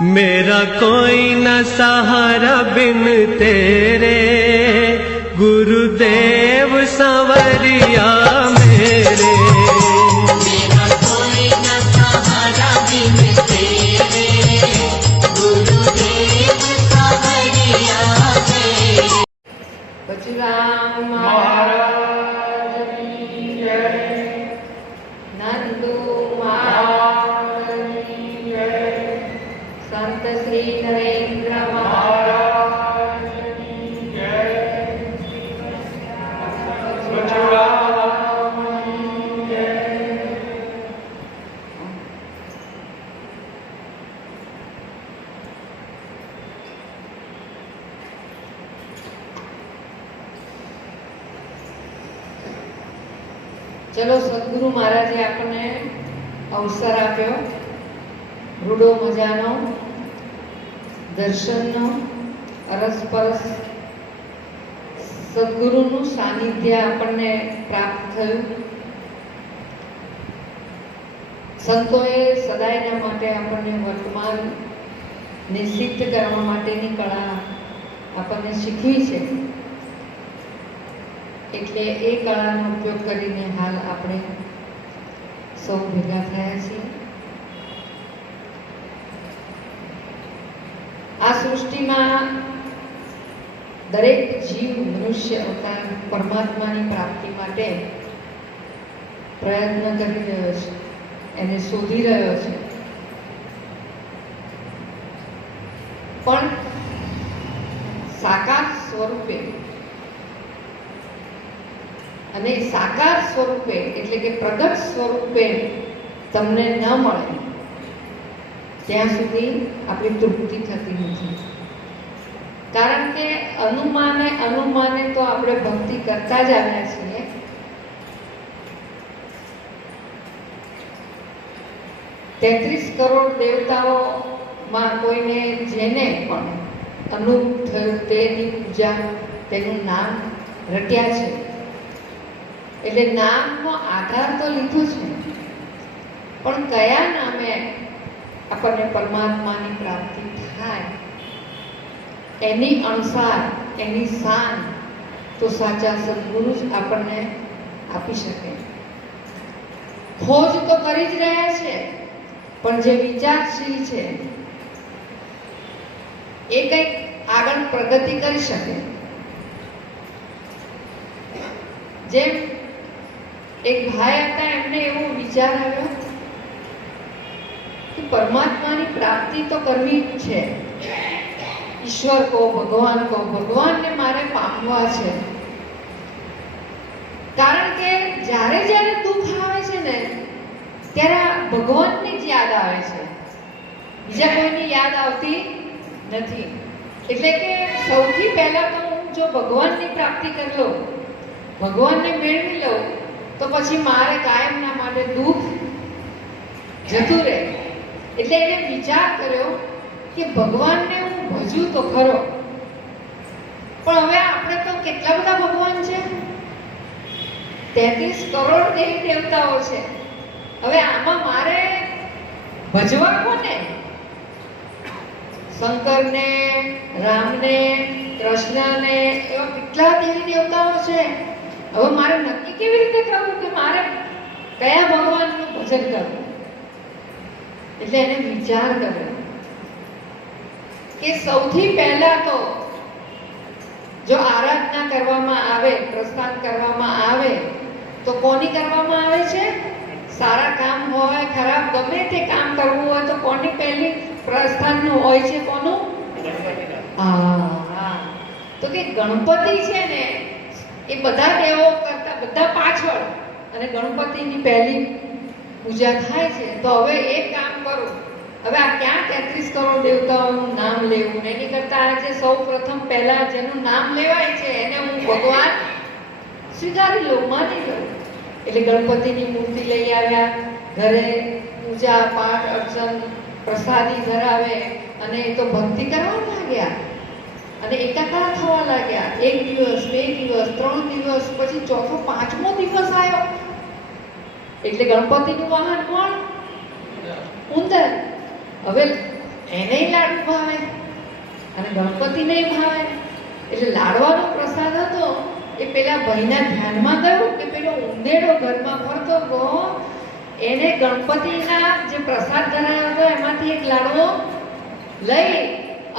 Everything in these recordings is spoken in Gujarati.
मेरा कोई न सहारा बिन तेरे, गुरुदेव संवरिया मेरे। मेरा कोई न सहारा बिन तेरे, गुरुदेव संवरिया मेरे। बचराम महाराज की जय, नंदू महाराज की जय, संत श्री नरेंद्र महाराज की जय, बचराम की जय। चलो सद्गुरु महाराजे आपने अवसर आप्यो रूडो मजानो दर्शननो अरसपरस सद्गुरुનું સાનિધ્ય આપણને પ્રાપ્ત થયું। સંતોએ સદાયના માટે આપણને વર્તમાનને સિદ્ધ કરવા માટેની કળા આપણને શીખવી છે, એટલે એ કળાનો ઉપયોગ કરીને હાલ આપણે સૌ ભેગા થયા છીએ। આ સૃષ્ટિમાં દરેક જીવ મનુષ્ય અવતાર પરમાત્માની પ્રાપ્તિ માટે પ્રયત્ન કરી રહ્યો છે, એને શોધી રહ્યો છે, પણ સાકાર સ્વરૂપે અને સાકાર સ્વરૂપે એટલે કે પ્રગટ સ્વરૂપે તમને ન મળે ત્યાં સુધી આપણી તૃપ્તિ થતી નથી। કારણ કે અનુમાને તો આપણે ભક્તિ કરતા જ આવ્યા છીએ। 33 કરોડ દેવતાઓમાં કોઈને જેને પણ અનુભવ થયું તેની પૂજા, તેનું નામ રટ્યા છે, એટલે નામનો આધાર તો લીધો છે, પણ કયા નામે આપણને પરમાત્માની પ્રાપ્તિ થાય એની અણસાર, એની શાન તો સાચા સદગુરુ જ આપણને આપી શકે। ખોજ તો કરી જ રહ્યા છે, પણ જે વિચારશીલ છે એ કંઈક આગળ પ્રગતિ કરી શકે। જેમ એક ભાઈ હતા, એમને એવો વિચાર આવ્યો કે પરમાત્માની પ્રાપ્તિ તો કરવી જ છે, ઈશ્વર કહો ભગવાનને મારે પામવા છે। કારણ કે જ્યારે જ્યારે દુઃખ આવે છે ને ત્યારે આ ભગવાનની જ યાદ આવે છે, બીજા કોઈની યાદ આવતી નથી। એટલે કે સૌથી પહેલા તો હું જો ભગવાનની પ્રાપ્તિ કરી લઉં, ભગવાનને મેળવી લઉં, તો પછી મારે કાયમના માટે દુઃખ જતું રહે। એટલે એને વિચાર કર્યો કે ભગવાનને હું ભજું તો ખરો, પણ હવે આપણે તો કેટલા બધા ભગવાન છે, 33 કરોડ દેવી દેવતાઓ છે, હવે આમાં મારે ભજવા કોને? શંકરને, રામને, કૃષ્ણને, એવા કેટલા દેવી દેવતાઓ છે। હવે મારે નક્કી કેવી રીતે કરવું કે મારે કયા ભગવાનનું ભજન કરવું? એટલે એને વિચાર કર્યો કે સૌથી પહેલા તો જો આરાધના કરવામાં આવે, પ્રસ્થાન કરવામાં આવે તો કોની કરવામાં આવે છે? સારા કામ હોય, ખરાબ ગમે તે કામ કરવું હોય તો કોની પહેલી પ્રસ્થાનનું હોય છે? કોનું? હા, તો કે ગણપતિ છે ને એ બધા દેવો કરતા બધા પાછળ અને ગણપતિની પહેલી પૂજા થાય છે। તો હવે એક કામ કરું, હવે આ ક્યાં 33 કરોડ દેવતાઓનું નામ લેવું, એની કરતા આજે સૌ પ્રથમ પહેલા જેનું નામ લેવાય છે એને હું ભગવાન સ્વીકારી લઉં, માની લઉં। એટલે ગણપતિની મૂર્તિ લઈ આવ્યા, ઘરે પૂજા પાઠ અર્ચન પ્રસાદી ધરાવે અને એ તો ભક્તિ કરવા લાગ્યા અને એકાકાર થવા લાગ્યા। 1 દિવસ, 2 દિવસ, 3 દિવસ, પછી ચોથો 5મો દિવસ આવ્યો એટલે ગણપતિનું વાહન કોણ? ઉંદર। હવે એને લાડુ ભાવે અને ગણપતિને ભાવે. એટલે લાડવાનો પ્રસાદ હતો એ પેલા ભાઈના ધ્યાનમાં ગયું કે પેલો ઉંદેડો ઘરમાં ફરતો હતો, એને ગણપતિના જે પ્રસાદ ધરાયો હતો એમાંથી એક લાડવો લઈ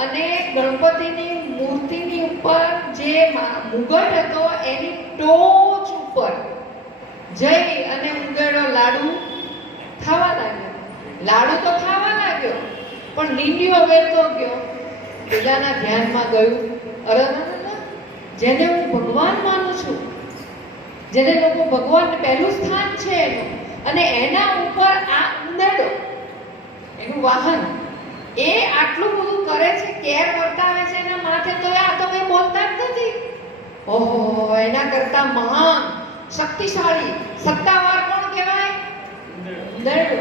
અને ગણપતિની મૂર્તિની ઉપર જે મુગટ હતો એની ટોચ ઉપર જઈ અને ઉંદેડો લાડુ ખાવા લાગ્યો. લાડુ તો ખાવા લાગ્યો પણ લીંડીઓ વેરતો ગયો. પેલાના ધ્યાનમાં ગયું, અરે જેને હું ભગવાન માનું છું, જેને લોકો ભગવાન પહેલું સ્થાન છે એનું, અને એના ઉપર આ ઉંદેડો એનું વાહન એ આટલું બધું કરે છે, કેર વર્તાવે છે એના માથે, તો આ તો કઈ બોલતા જ નથી. ઓહો, એના કરતા મહાન શક્તિશાળી સત્તાવાર કોણ કહેવાય? ઉંદેડો.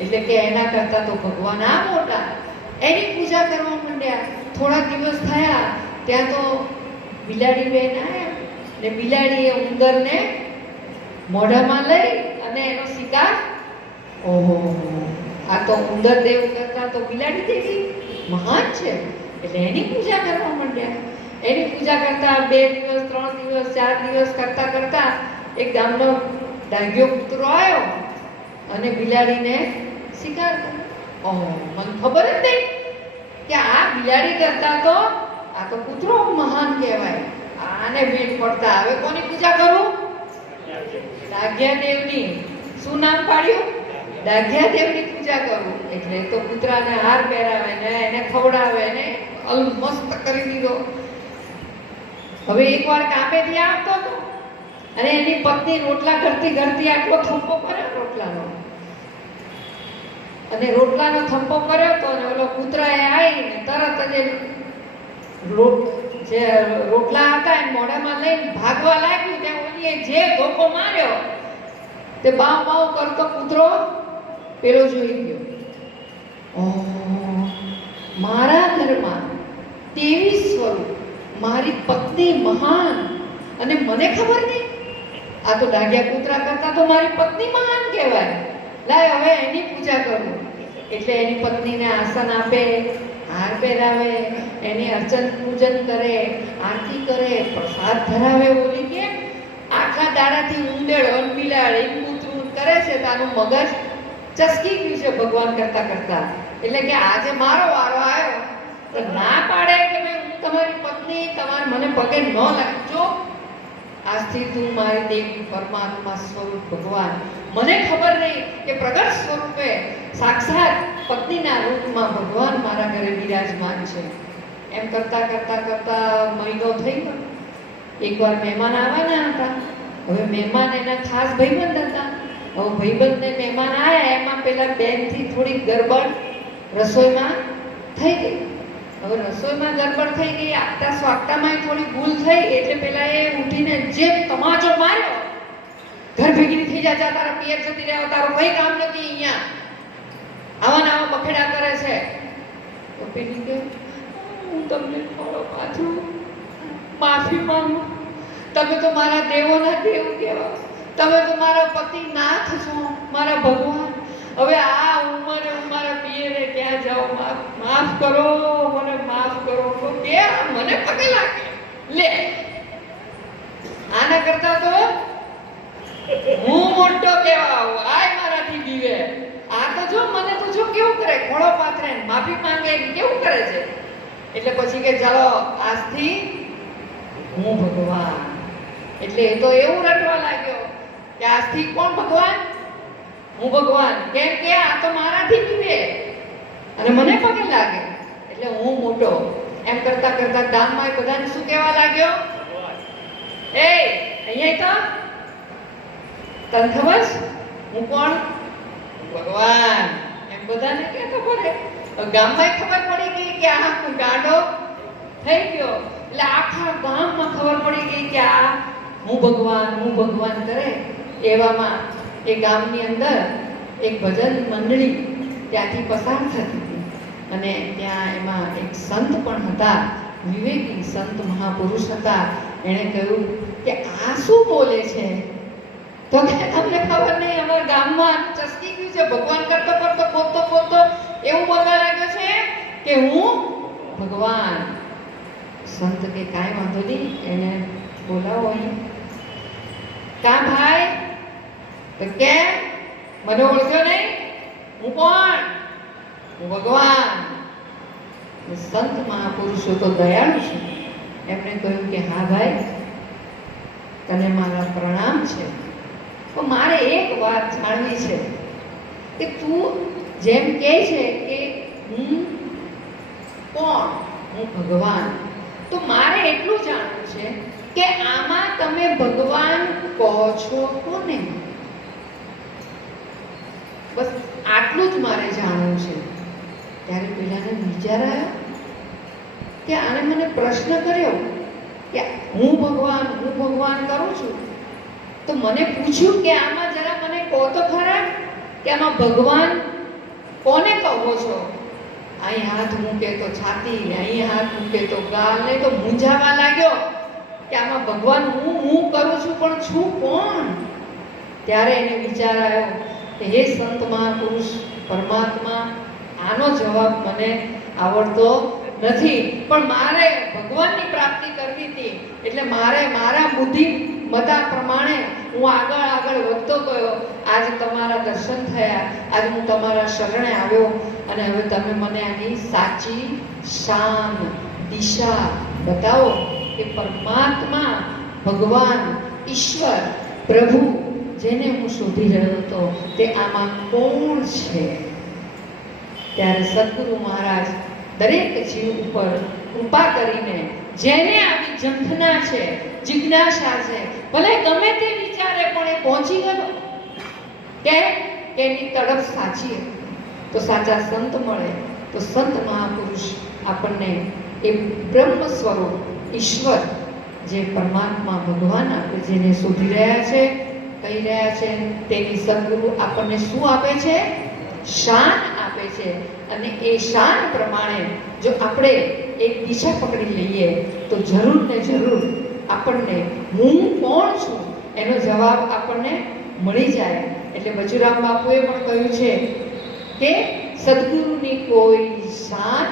એટલે કે એના કરતા તો ભગવાન આ મોટા. એની પૂજા કરવા માંડ્યા. થોડા દિવસ થયા ત્યાં તો બિલાડી બેન આવ્યા ને બિલાડીએ ઉંદરને મોઢામાં લઈ અને એનો શિકાર. ઓહો, આ તો ઉંદર દેવ કરતા તો બિલાડી દેવી મહાન છે. એટલે એની પૂજા કરવા માંડ્યા. એની પૂજા કરતા 2 દિવસ 3 દિવસ 4 દિવસ કરતા કરતા એક ગામનો ડાઘ્યો કૂતરો આવ્યો અને બિલાડીને શિકાર કર્યો. ઓહો, મને ખબર જ નહીં કે આ બિલાડી કરતા તો આ તો કૂતરો મહાન કહેવાય. આને ભેટ પડતા હવે કોની પૂજા કરું? ડાઘ્યા દેવની. શું નામ પાડ્યું? ડાઘ્યા દેવની પૂજા કરું. એટલે તો કૂતરાને હાર પહેરાવે ને એને ખવડાવે ને મસ્ત કરી દીધો. હવે એકવાર કામેથી આવતો હતો અને એની પત્ની રોટલા કરતી કરતી આટલો થંપો કર્યો રોટલાનો, અને રોટલાનો થંપો કર્યો તો અને ઓલો કૂતરાએ આવીને તરત જ જે રોટલા હતા એ મોઢામાં લઈને ભાગવા લાગ્યું. ત્યાં ઓલીએ જે ધોકો માર્યો તે બાવ બાવ કરતો કૂતરો પેલો જોઈ ગયો. મારા ઘરમાં તેવી સ્વરૂપ, મારી પત્ની મહાન, અને મને ખબર નહીં. આ તો ડાઘ્યા કૂતરા કરતા તો મારી પત્ની મહાન કહેવાય. લાય હવે એની પૂજા કરું. એટલે એની પત્નીને આસન આપે, હાર પહેરાવે, એની અર્ચન પૂજન કરે, આરતી કરે, પ્રસાદ ધરાવે. બોલી કે આખા દાડાથી ઉંદેડો બિલાડી કૂતરું કરે છે તો આનું મગજ ચસકી ગયું છે ભગવાન કરતા કરતા. એટલે કે આજે મારો વારો આવ્યો તો ના પાડે કે ભાઈ હું તમારી પત્ની, તમારે મને પગે ન લાગજો. આજથી તું મારી દેવી પરમાત્મા સ્વરૂપ ભગવાન. મને ખબર નહીં કે પ્રગટ સ્વરૂપે સાક્ષાત પત્નીના રૂપમાં ભગવાન મારા ઘરે બિરાજમાન છે. એમ કરતા કરતા કરતા મહિનો થઈ ગયો. એકવાર મહેમાન આવવાના હતા. હવે મહેમાન એના ખાસ ભાઈબંધ હતા. હવે ભાઈબંધને મહેમાન આવ્યા એમાં પેલા બેનથી થોડી ગરબડ રસોઈમાં થઈ ગઈ. હવે રસોઈમાં ગરબડ થઈ ગઈ, આગતા સ્વાગતામાં થોડી ભૂલ થઈ એટલે પેલા એ ઉઠીને જે તમાચો માર્યો, ઘર ભેગી થઈ જા, તારા પિયર જતી રહ્યા, તારું કઈ કામ નથી અહીંયા, આવા ને આવા બખેડા કરે છે. તો પેલી કે હું તમને થોડો પાછું માફી માંગુ. તમે તો મારા દેવોના દેવ કહેવાય. તમે તો મારા પતિ નાથ છો, મારા ભગવાન. હવે આ ઉંમરે હું મારા પિયરે ક્યાં જાઉં? માફ કરો, મને માફ કરો. તો કે મને પગે લાગે. લે, આના કરતા તો હું મોટો કહેવાઉં, આય મારાથી બીવે. આ તો જો મને તો જો કેવું કરે, ખોળો પાથરે માફી માંગે કેવું કરે છે. એટલે પછી કે ચાલો આજથી હું ભગવાન. એટલે એ તો એવું રટવા લાગ્યો કે આજથી કોણ ભગવાન? હું ભગવાન. કેમ કે આ તો મારાથી બીવે અને મને પગે લાગે એટલે હું મોટો. એમ કરતા કરતા ગામમાં બધાને શું કહેવા લાગ્યો? એ અહીંયા તો તને ખબર છે હું કોણ? ભગવાન. એમ બધાને કહેતો પડે. ગામમાં ખબર પડી ગઈ કે આ ગાંડો થઈ ગયો. એટલે આખા ગામમાં ખબર પડી ગઈ કે આ હું ભગવાન કરે. એવામાં એ ગામની અંદર એક ભજન મંડળી ત્યાંથી પસાર થતી હતી અને ત્યાં એમાં એક સંત પણ હતા, વિવેકી સંત મહાપુરુષ હતા. એણે કહ્યું કે આ શું બોલે છે? તો કે તમને ખબર નહીં, અમારા ગામમાં ચસકી ગયું છે, ભગવાન કરતો કરતો બોલતો બોલતો એવું બોલવા લાગ્યો છે કે હું ભગવાન. સંત કે કાંઈ વાંધો નહીં, એને બોલાવો અહીં. કા ભાઈ? તો કે મને ઓળખ્યો નહીં? હું કોણ? હું ભગવાન. સંત મહાપુરુષો તો દયાળુ છે. એમણે કહ્યું કે હા ભાઈ, તને મારા પ્રણામ છે, પણ મારે એક વાત જાણવી છે કે તું જેમ કહે છે કે હું કોણ? હું ભગવાન. તો મારે એટલું જાણવું છે કે આમાં તમે ભગવાન કહો છો કોને? બસ આટલું જ મારે જાણવું છે. ત્યારે પેલાને વિચાર આવ્યો કે આને મને પ્રશ્ન કર્યો કે હું ભગવાન કરું છું, તો મને પૂછ્યું કે આમાં જરા મને કહો તો ખરા કે આમાં ભગવાન કોને કહો છો? અહીં હાથ મૂકે તો છાતી, અહીં હાથ મૂકે તો ગાલ, ને તો મૂંઝાવા લાગ્યો કે આમાં ભગવાન હું કરું છું, પણ છું કોણ? ત્યારે એને વિચાર આવ્યો કે હે સંત મહાપુરુષ પરમાત્મા, આનો જવાબ મને આવડતો નથી, પણ મારે ભગવાનની પ્રાપ્તિ કરવી હતી, એટલે મારે મારા બુદ્ધિ મતા પ્રમાણે હું આગળ વધતો ગયો. આજે તમારા દર્શન થયા, આજે હું તમારા શરણે આવ્યો, અને હવે તમે મને આની સાચી શાન દિશા બતાવો કે પરમાત્મા, ભગવાન, ઈશ્વર, પ્રભુ જેને હું શોધી રહ્યો હતો તે આમાં કોણ છે? ત્યારે સદગુરુ મહારાજ દરેક જીવ ઉપર કૃપા કરીને, જેને આવી ઝંખના છે, જિજ્ઞાસા છે, ભલે ગમે તે વિચારે પણ એ પહોંચી ગયો કે એની તડપ સાચી હતી, તો સાચા સંત મળે, તો સંત મહાપુરુષ આપણને એ બ્રહ્મ સ્વરૂપ ઈશ્વર, જે પરમાત્મા ભગવાન આપણે જેને શોધી રહ્યા છે, કહી રહ્યા છે, તેની સદગુરુ આપણને શું આપે છે? શાન આપે છે. અને એ શાન પ્રમાણે જો આપણે એક દિશા પકડી લઈએ તો જરૂર ને જરૂર આપણને હું કોણ છું એનો જવાબ આપણને મળી જાય. એટલે બચુરામ બાપુએ પણ કહ્યું છે કે સદગુરુની કોઈ શાન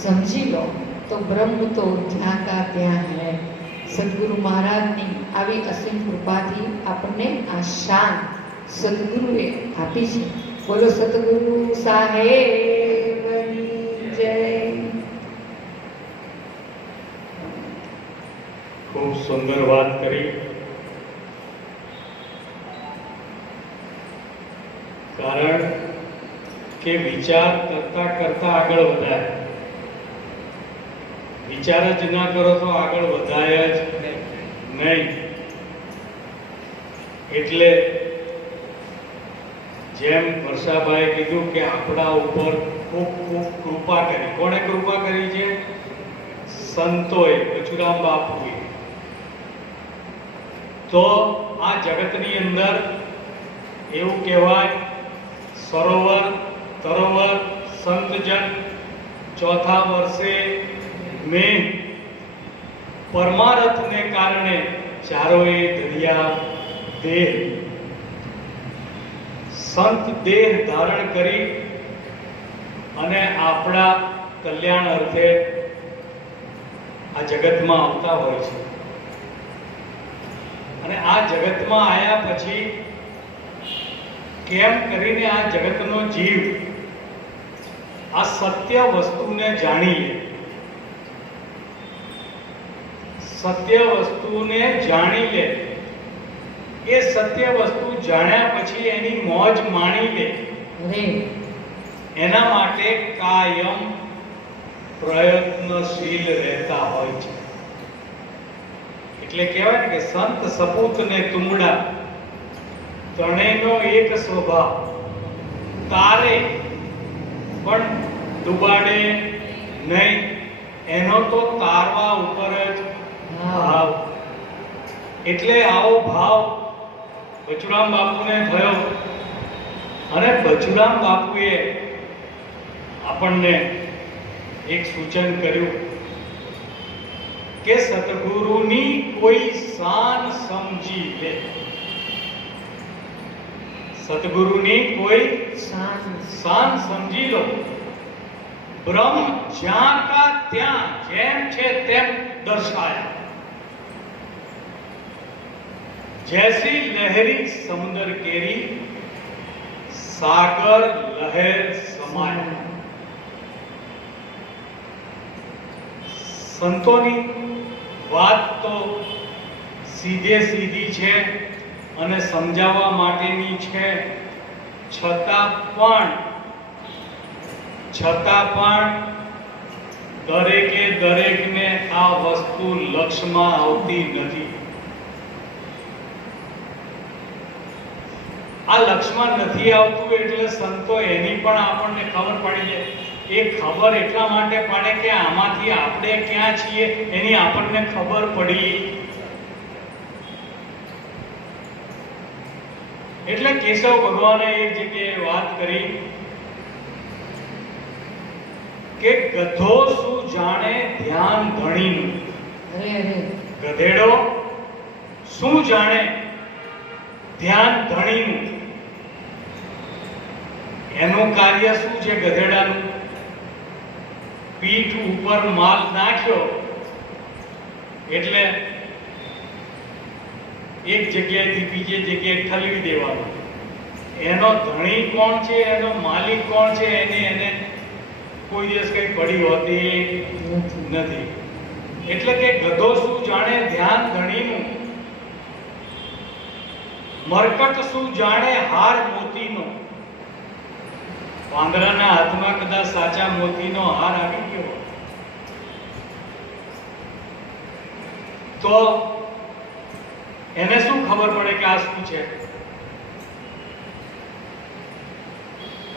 સમજી લો તો બ્રહ્મ તો જ્યાં કા ત્યાં હૈ. સદગુરુ મહારાજની આવી અસીમ કૃપાથી આપણને આ શાન સદગુરુએ આપી છે. બોલો સદગુરુ સાહેબની જય. ખૂબ સુંદર વાત કરી. કારણ કે વિચાર કરતા કરતા આગળ વધાય. વિચાર જ ના કરો તો આગળ વધાય જ નહીં. એટલે જેમ વર્ષાભાઈ કીધું કે આપણા ઉપર ખૂબ ખૂબ કૃપા કરી. કોણે કૃપા કરી છે? સંતોએ, બચુરામ બાપુએ. તો આ જગતની અંદર એવું કહેવાય, સરોવર તરોવર સંતજન ચોથા વર્ષે મેં પરમારથને કારણે ચારોએ દરિયા દેહ. સંત દેહ ધારણ કરી અને આપણા કલ્યાણ અર્થે આ જગતમાં આવતા હોય છે. અને આ જગતમાં આવ્યા પછી કેમ કરીને આ જગતનો જીવ આ સત્ય વસ્તુને જાણી લે. સત્ય વસ્તુને જાણી લે. એ સત્ય વસ્તુ જાણ્યા પછી એની મોજ માણી લે. એના માટે કાયમ પ્રયત્નશીલ રહેતા હોય છે. એટલે કહેવાય ને કે સંત સપૂત ને તુમડા ત્રણેયનો એક સ્વભાવ. તારે પણ ડૂબાડે નહીં, એનો તો તારવા ઉપર જ ભાવ. એટલે આવો ભાવ બચુરામ બાપુને થયો. અને બચુરામ બાપુએ આપણને એક સૂચન કર્યું કે સતગુરુની કોઈ શાન સમજી લે. સતગુરુની કોઈ શાન સમજી લો. બ્રહ્મ જ્યાં કા ત્યાં જેમ છે તેમ દર્શાયા. जैसी लहरी समुद्र केरी सागर लहर समाया. સંતોની વાત તો સીધે સીધી છે અને સમજાવવા માટેની છે, છતાં પણ દરેકે દરેકને આ વસ્તુ લક્ષમાં આવતી નથી. આ લક્ષમાં નથી આવતું એટલે સંતો એની પણ આપણને ખબર પડી જાય. એ ખબર એટલા માટે પડે કે આમાંથી આપણે ક્યાં છીએ એની આપણને ખબર પડી. એટલે કેશવ ભગવાને એક જગ્યાએ વાત કરી કે ગધો શું જાણે ધ્યાન ધણીનું. ગધેડો શું જાણે ધ્યાન ધણીનું. એનું કાર્ય શું છે? ગધેડાનું પીઠ ઉપર માલ નાખ્યો એટલે એક જગ્યાએથી બીજી જગ્યાએ ઠલવી દેવાનો. એનો ધણી કોણ છે, એનો માલિક કોણ છે, એને કોઈ દિવસ કઈ પડી હોતી નથી. એટલે કે ગધો શું જાણે ધ્યાન ધણીનું, મરકટ શું જાણે હાર મોતીનો. વાંદરાના હાથમાં કદાચ સાચા મોતીનો હાર આવી ગયો તો એને શું ખબર પડે કે આ શું છે?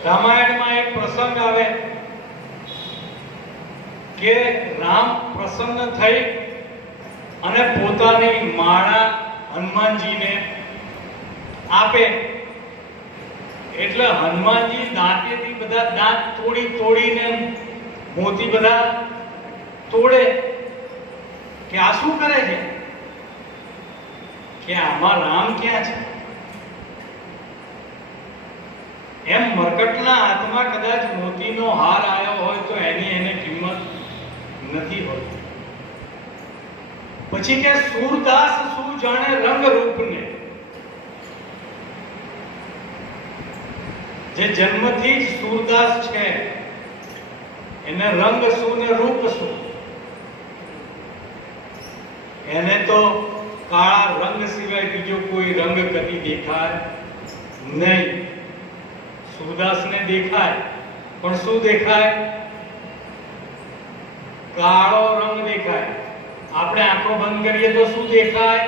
રામાયણમાં એક પ્રસંગ આવે કે રામ પ્રસન્ન થઈ અને પોતાની માળા હનુમાનજીને આપે એટલે હનુમાનજી દાંતેથી બધા દાંત તોડીને મોતી બધા તોડે કે આ શું કરે છે, કે આમાં રામ ક્યાં છે? એમ મરકટના હાથમાં કદાચ મોતીનો હાર આવ્યો હોય તો એને કિંમત નથી હોતી. પછી કે સૂરદાસ શું જાણે રંગ રૂપને. જે જન્મથી જ સૂરદાસ છે એને રંગ શું ને રૂપ શું? એને તો કાળા રંગ સિવાય બીજો કોઈ રંગ કદી દેખાય નહીં. સૂરદાસને દેખાય પણ શું દેખાય? કાળો રંગ દેખાય. આપણે આંખો બંધ કરીએ તો શું દેખાય?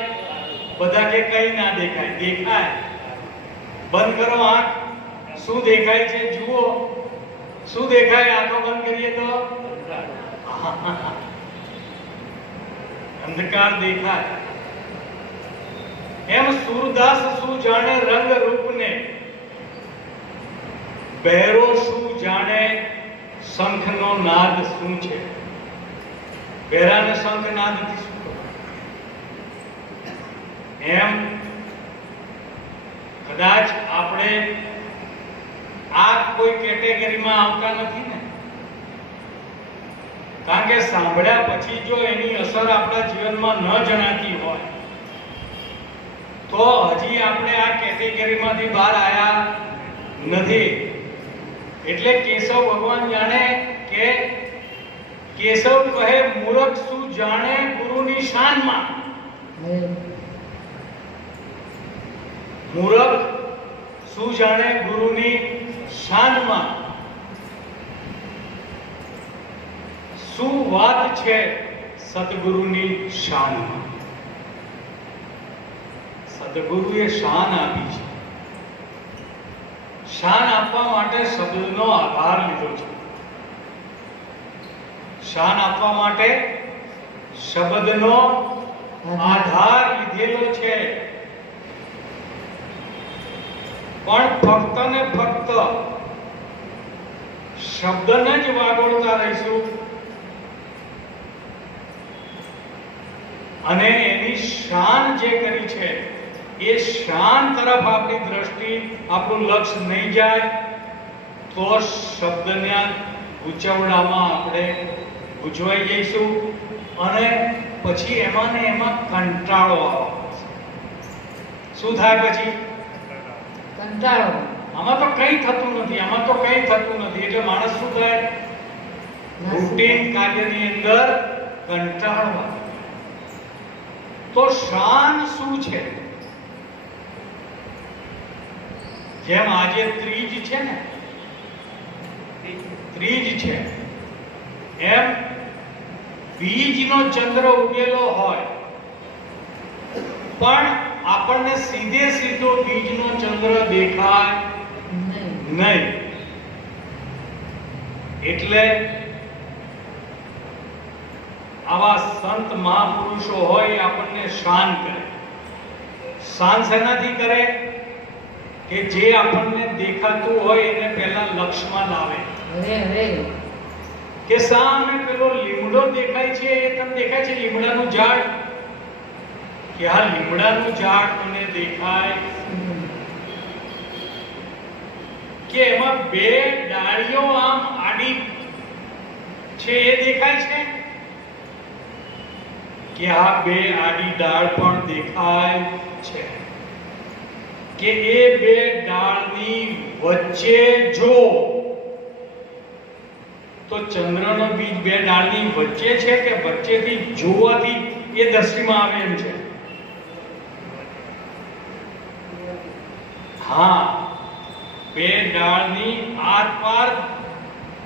બધા કે કઈ ના દેખાય. દેખાય. બંધ કરો આંખ, શું દેખાય છે જુઓ. શું દેખાય? આંખો બંધ કરીએ તો અંધકાર દેખાય. એમ સૂરદાસ શું જાણે રંગ રૂપને, બહેરો શું જાણે શંખનો નાદ શું છે. બહેરાને શંખ નાદથી શું ખબર? એમ કદાચ આપણે આ કોઈ કેટેગરીમાં આવતા નથી ને, કારણ કે સાંભળ્યા પછી જો એની અસર આપણા જીવનમાં ન જણાતી હોય તો હજી આપણે આ કેટેગરીમાંથી બહાર આવ્યા નથી. એટલે કેશવ ભગવાન જાણે કે કેશવ કહે મૂરખ શું જાણે ગુરુની શાનમાં. મૂરખ શું જાણે ગુરુની શાનમાં. શું વાત છે સદગુરુની શાનમાં. સદગુરુએ શાન આપી છે. શાન આપવા માટે શબ્દનો આધાર લીધો છે. શાન આપવા માટે શબ્દનો આધાર લીધેલો છે. પણ ફક્ત ને ફક્ત શબ્દને જ વાગોળતા રહીશું અને એની શાન જે કરી છે એ શાન તરફ આપણી દ્રષ્ટિ, આપણું લક્ષ્ય નહીં જાય તો શબ્દના ગૂંચવડામાં આપણે ગૂંચવાઈ જઈશું અને પછી એમાં ને એમાં કંટાળો આવે. શું થાય પછી? કંટાળો. આમાં તો કંઈ થતું નથી, આમાં તો કંઈ થતું નથી. એટલે માણસ શું થાય? રૂટીન કાર્યની અંદર કંટાળો આવે. તો શાન શું છે? જેમ આજે ત્રીજ છે ને, ત્રીજ છે, એમ બીજનો ચંદ્ર ઉગેલો હોય પણ આપણને સીધે સીધો બીજનો ચંદ્ર દેખાય નહીં. એટલે આવા સંત મહાપુરુષો હોય આપણને શાન કરે. શાન શેનાથી કરે? કે જે આપણને દેખાતું હોય એને પહેલા લક્ષમાં લાવે. કે સામે પેલો લીમડો દેખાય છે, એ તમને દેખાય છે લીમડાનું ઝાડ, કે આ લીમડાનું ઝાડ મને દેખાય, કે એમાં બે ડાળીઓ આમ આડી છે એ દેખાય છે, કે આ બે આડી ડાળ પણ દેખાય છે, કે એ બે ડાળની વચ્ચે જો તો ચંદ્રનો બીજ બે ડાળની વચ્ચે છે કે વચ્ચેથી જોવાથી એ દ્રષ્ટિમાં આવે એમ છે. હા, બે ડાળની આરપાર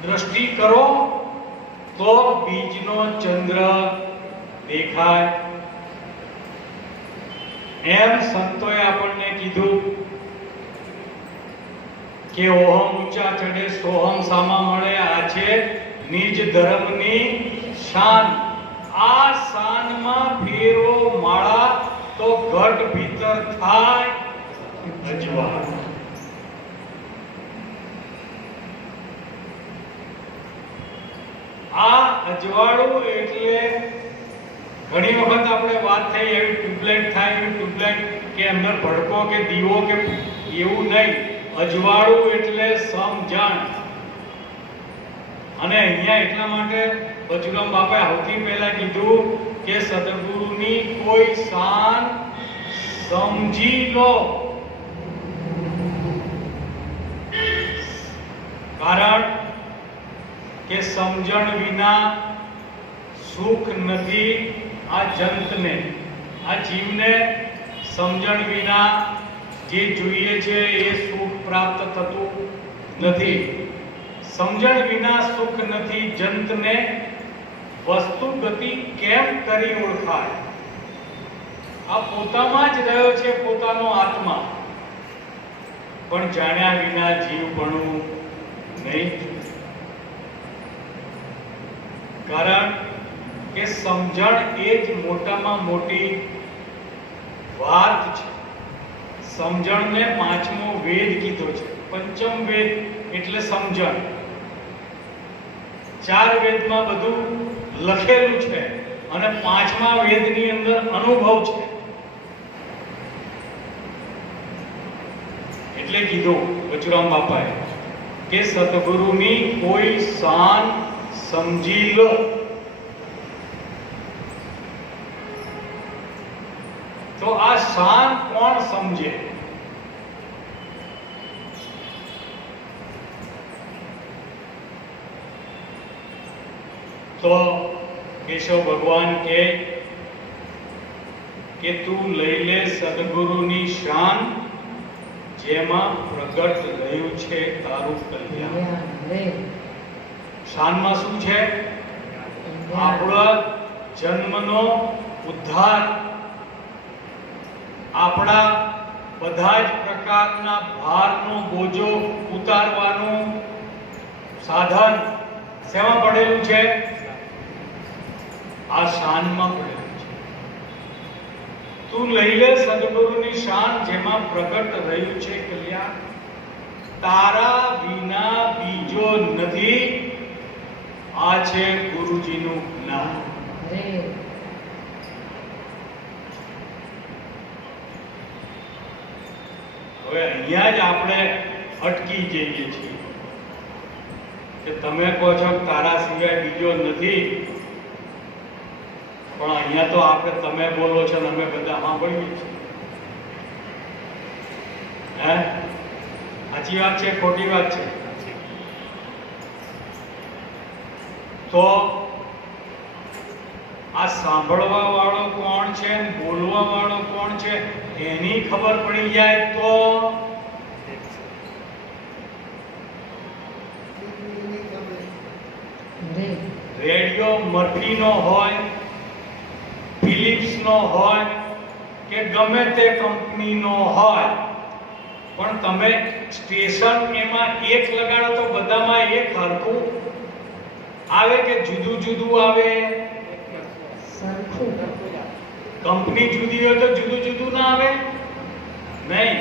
દ્રષ્ટિ કરો તો બીજનો ચંદ્ર દેખાય. એમ સંતોએ આપણને કીધું કે ઓહમ ઊંચા ચડે સોહમ સામા મળે. આ છે નિજ ધર્મની શાન. આ શાનમાં ફેરો માળા તો ઘટ ભીતર થાય અજવાળ. આ અજવાળું એટલે ઘણી વખત આપણે વાત થઈ એવી ટ્યુબલાઇટ થાય, એવી ટ્યુબલાઇટ કે અંદર ભડકો કે દીવો કે એવું નહીં. અજવાળું એટલે સમજણ. અને અહીંયા એટલા માટે બચુરામ બાપાએ સૌથી પહેલા કીધું કે સદગુરુની કોઈ શાન સમજી લો. કારણ કે સમજણ વિના સુખ નથી. આ જંતને, આ જીવને સમજણ વિના જે જોઈએ છે એ સુખ પ્રાપ્ત થતું નથી. સમજણ વિના સુખ નથી. જંતને વસ્તુ ગતિ કેમ કરી ઓળખાય? આ પોતામાં જ રહ્યો છે પોતાનો આત્મા, પણ જાણ્યા વિના જીવ ભણવું નહીં. કારણ કે સમજણ એ જ મોટામાં મોટી વાત છે. સમજણને પાંચમો વેદ કીધો છે. પંચમ વેદ એટલે સમજણ. ચાર વેદમાં બધું લખેલું છે અને પાંચમા વેદની અંદર અનુભવ છે. એટલે કીધું બચુરામ બાપાએ કે સદગુરુની કોઈ શાન સમજી લો. તો આ શાન કોણ સમજે? તો કેશવ ભગવાન કે તું લઈ લે સદગુરુની શાન, જેમાં પ્રગટ રહ્યું છે તારું કલ્યાણ. શાનમાં શું છે? આપણા જન્મનો ઉદ્ધાર, આપણા બધા જ પ્રકારના ભારનો બોજો ઉતારવાનું સાધન શેમાં પડેલું છે? આ શાનમાં પડેલું છે. તું લઈ લે સદગુરુની શાન, જેમાં પ્રગટ રહ્યું છે કલ્યાણ. તારા વિના બીજો નથી, આ છે ગુરુજીનું જ્ઞાન. હવે અહીંયા જ આપણે અટકી જઈએ છીએ કે તમે કહો છો કે તારા સિવાય બીજો નથી, પણ અહીંયા તો આપણે તમે બોલો છો ને અમે બધા સાંભળીએ છીએ. હે, સાચી વાત છે ખોટી વાત છે? તો આ સાંભળવા વાળો કોણ છે ને બોલવા વાળો કોણ છે એની ખબર પડી જાય તો રેડિયો મર્ફીનો હોય, ફિલિપ્સનો હોય કે ગમે તે કંપનીનો હોય, પણ તમે સ્ટેશન એમાં એક લગાડો તો બધામાં એક હરખું આવે કે જુદું જુદું આવે? સરખું. કંપની જુદી હોય તો જુદું જુદું ના આવે? નહીં.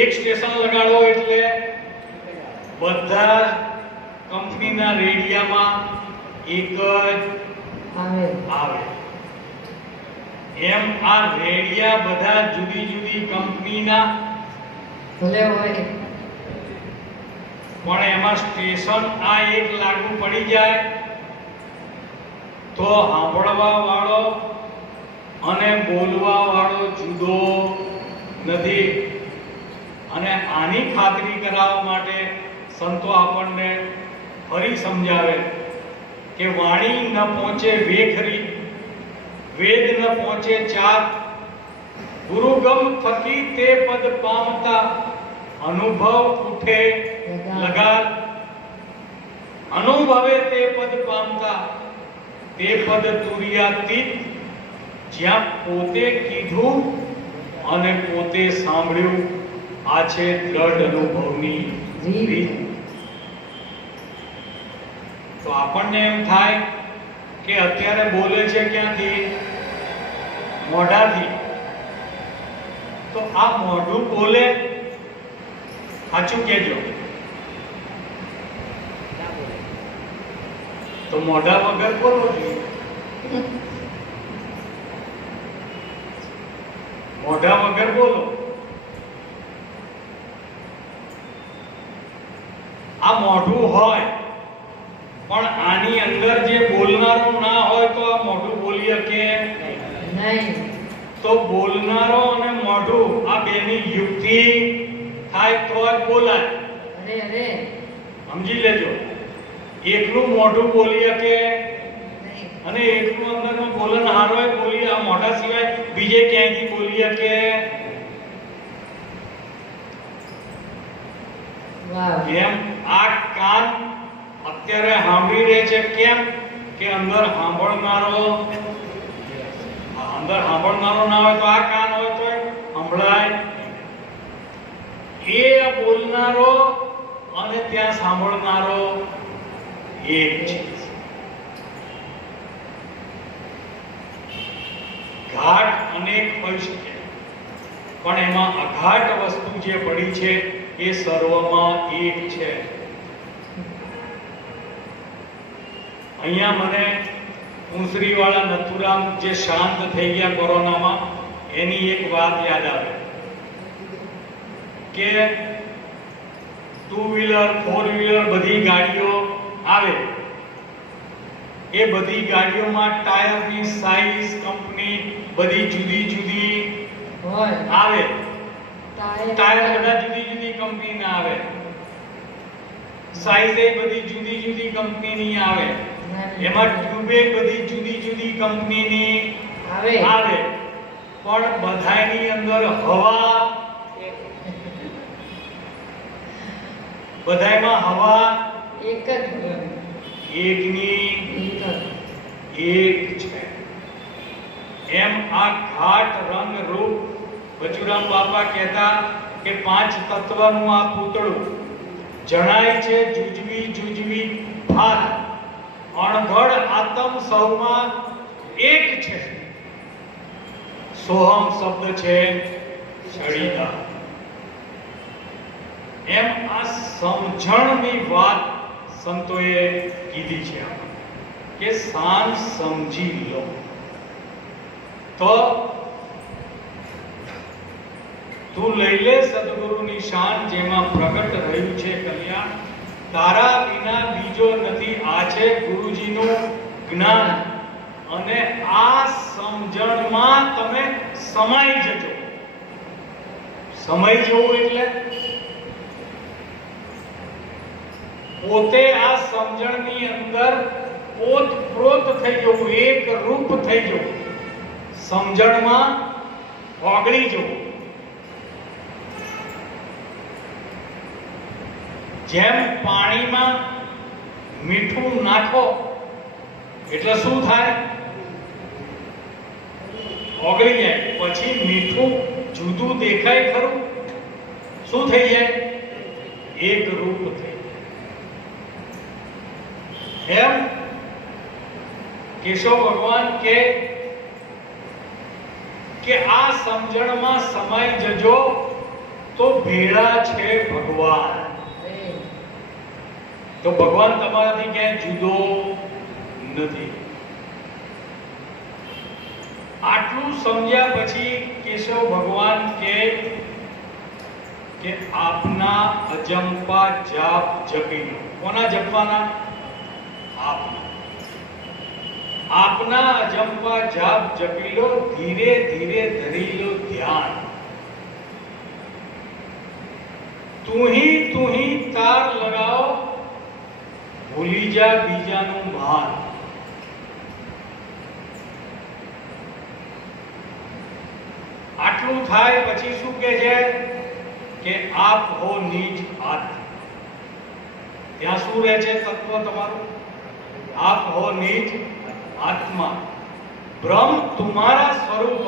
એક સ્ટેશન લગાડો એટલે બધા કંપનીના રેડિયામાં એક જ આવે. આવે. એમ આ રેડિયા બધા જુદી જુદી કંપનીના ભલે હોય, પણ એમાં સ્ટેશન આ એક લાગુ પડી જાય તો સાંભળવા વાળો અને બોલવા વાળો જુદો નથી. અને આની ખાતરી કરાવવા માટે સંતો આપણને ફરી સમજાવે કે વાણી ન પહોંચે વેખરી, વેદ ન પહોંચે ચાર, ગુરુગમ થકી તે પદ પામતા, અનુભવ ઉઠે લગાર. અનુભવે તે પદ પામતા, તે પદ તુર્યાતીત, જ્યાં પોતે કીધું અને પોતે સાંભળ્યું. આ છે દ્રઢ અનુભવની રીત. તો આપણને એમ થાય કે અત્યારે બોલે છે ક્યાંથી? મોઢાથી. તો આ મોઢું બોલે? સાચું કહેજો. તો મોઢા વગર બોલવો જોઈએ. મોઢા વગર બોલો. આ મોઢું હોય પણ આની અંદર જે બોલનારો ના હોય તો આ મોઢું બોલી શકે નહીં. તો બોલનારો અને મોઢું આ બેની યુક્તિ થાય તો જ બોલાય. અરે અરે સમજી લેજો. એકલું મોઢું બોલી શકે નહીં. અને એકલું અંદરનો બોલનહારો બોલી આ મોઢા સિવાય બીજે ક્યાંયથી બોલી શકે? વાહ. કેમ? આ કાન અત્યારે સાંભળી રહે છે. કેમ કે અંદર સાંભળનારો ના હોય તો આ કાન હોય તો સંભળાય. એ બોલનારો અને ત્યાં સાંભળનારો એક છે. ઘાટ અનેક હોઈ શકે પણ એમાં અઘાટ વસ્તુ જે પડી છે એ સર્વમાં એક છે. અહીંયા મને ઉંસરીવાળા નથુરામ જે શાંત થઈ ગયા કોરોનામાં એની એક વાત યાદ આવે કે ટુ વ્હીલર, ફોર વ્હીલર બધી ગાડીઓ આવે. એ બધી ગાડીઓમાં ટાયરની સાઈઝ, કંપની બધી જુદી જુદી હોય. આવે. ટાયર ટાયર બધા જુદી જુદી કંપનીના આવે. સાઈઝ એ બધી જુદી જુદી કંપનીની આવે. એમાં ટ્યુબે બધી જુદી જુદી કંપનીની આવે. આવે. પણ બધાની અંદર હવા, બધાયમાં હવા એક જ હોય. એકની એક જ. એક છે. એમ આ ઘાટ રંગ રૂપ બચુરામ બાપા કહેતા કે પાંચ તત્વનું આ પૂતળું જણાય છે જુજવી જુજવી ભાત, અણઘડ આતમ સૌમાં એક છે. સોહમ શબ્દ છે છડીદા. એમ આ સમજણની વાત સંતોએ કીધી છે કે સાન સમજી લો તો તું લઈ લે સદગુરુની શાન, જેમાં પ્રગટ રહ્યું છે કલ્યાણ. તારા વિના બીજો નથી. આ છે ગુરુજીનું જ્ઞાન. અને આ સમજણમાં તમે સમાઈ જજો. સમાઈ જવું એટલે પોતે આ સમજણની અંદર ઓતપ્રોત થઈ જવું, એક રૂપ થઈ જવું, સમજણમાં ઓગળી જવું. જેમ પાણીમાં મીઠું નાખો એટલે શું થાય? ઓગળી જાય. પછી મીઠું જુદું દેખાય ખરું? શું થઈ જાય? એક રૂપ થઈ જાય. એમ કેશવ ભગવાન કે આ સમજણમાં સમાઈ જજો તો ભેળા છે ભગવાન. તો ભગવાન તમારાથી ક્યાંય જુદો નથી. આટલું સમજ્યા પછી કેશવ ભગવાન કે આપના અજંપા જાપ જપી લો. કોના જપવાના? આપના. આપના અજંપા જાપ જપી લો. ધીરે ધીરે ધરી લો ધ્યાન. તું ही તાર લગાઓ, ભૂલી જા બીજાનું ભાન. આટલું થાય પછી શું કહે છે કે આપ હો નિજ આત્મા. ત્યાં શું રહે છે તત્વ તમારું? આપ હો નિજ આત્મા. બ્રહ્મ तुम्हारा स्वरूप.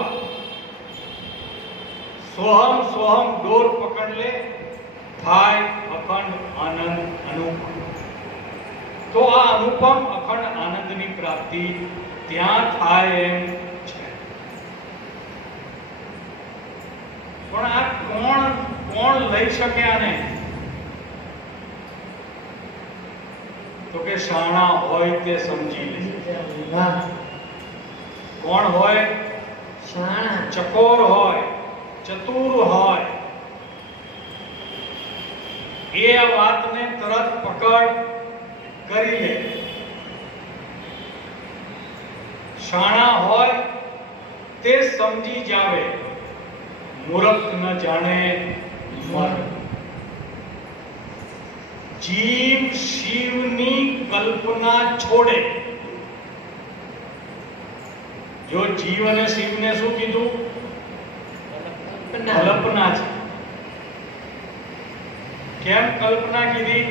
सोहम सोहम डोर पकड़ ले, થાય અખંડ આનંદ અનુપમ. તો આ અનુપમ અખંડ આનંદની પ્રાપ્તિ ત્યાં થાય એમ છે. પણ આ કોણ લઈ શકે આને? તો કે શાણા હોય તે સમજી લે. કોણ હોય? શાણા. ચકોર હોય, ચતુર હોય, એ આ વાતને તરત પકડ કરી લે. શાણા હોય તે સમજી જાવે, મૂર્ખ ન જાણે મર. જીવ શિવની કલ્પના છોડે. જો જીવ અને શિવને શું કીધું? કલ્પના છે. કેમ કલ્પના કીધી?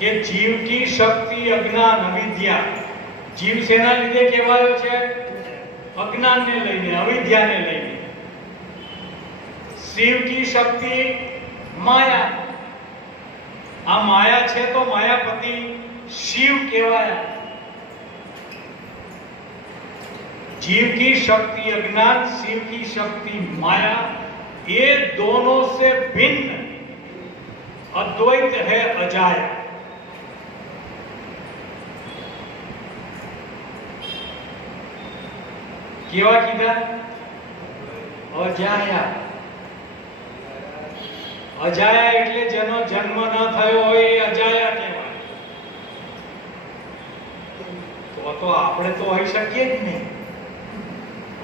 કે જીવ की शक्ति अज्ञान अविद्या. જીવ શેના લીધે કહેવાયો છે? અજ્ઞાનને લઈને, અવિદ્યાને લઈને. શિવ की शक्ति माया. આ માયા છે તો માયાપતિ શિવ કહેવાયા. जीव की शक्ति अज्ञान, शिव की शक्ति माया, ये दोनों से भिन्न अद्वैत है अजाया. કેવા કીધા? અજાયા. અજાયા એટલે જેનો જન્મ ન થયો હોય એ અજાયા કહેવાય. તો આપણે તો હોઈ શકીએ જ નહીં.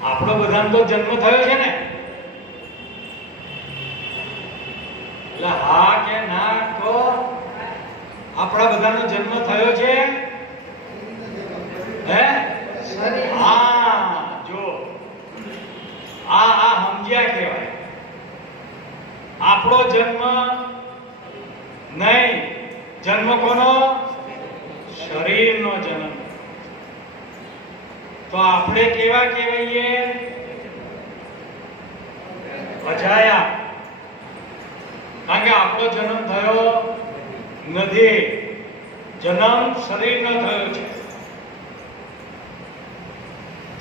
આપણો બધાનો તો જન્મ થયો છે ને. એટલે હા કે ના કહો, આપણા બધાનો જન્મ થયો છે. હે? હા, જો આ સમજ્યા કહેવાય. આપણો જન્મ નહીં. જન્મ કોનો? શરીરનો જન્મ. તો આપણે કેવા કહેવાઈએ? અજાયા. કારણ કે આપણો જન્મ થયો નથી. જન્મ શરીરનો થયો છે.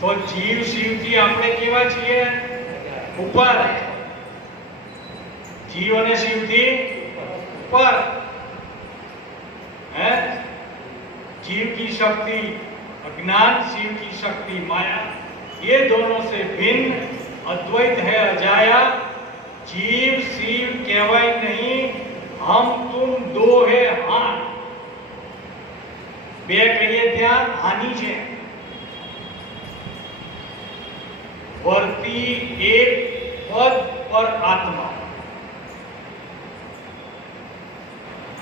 તો જીવ શિવથી આપણે કેવા છીએ? ઉપર. જીવ અને શિવથી ઉપર. હે? जीव की शक्ति अज्ञान, शिव की शक्ति माया, ये दोनों से भिन्न अद्वैत है अजाया. जीव शिव कहवाय नहीं, હમ તુમ દો હે હાન, બે કહીએ ત્યાં હાનિ છે. વર્તી એક પદ પર આત્મા.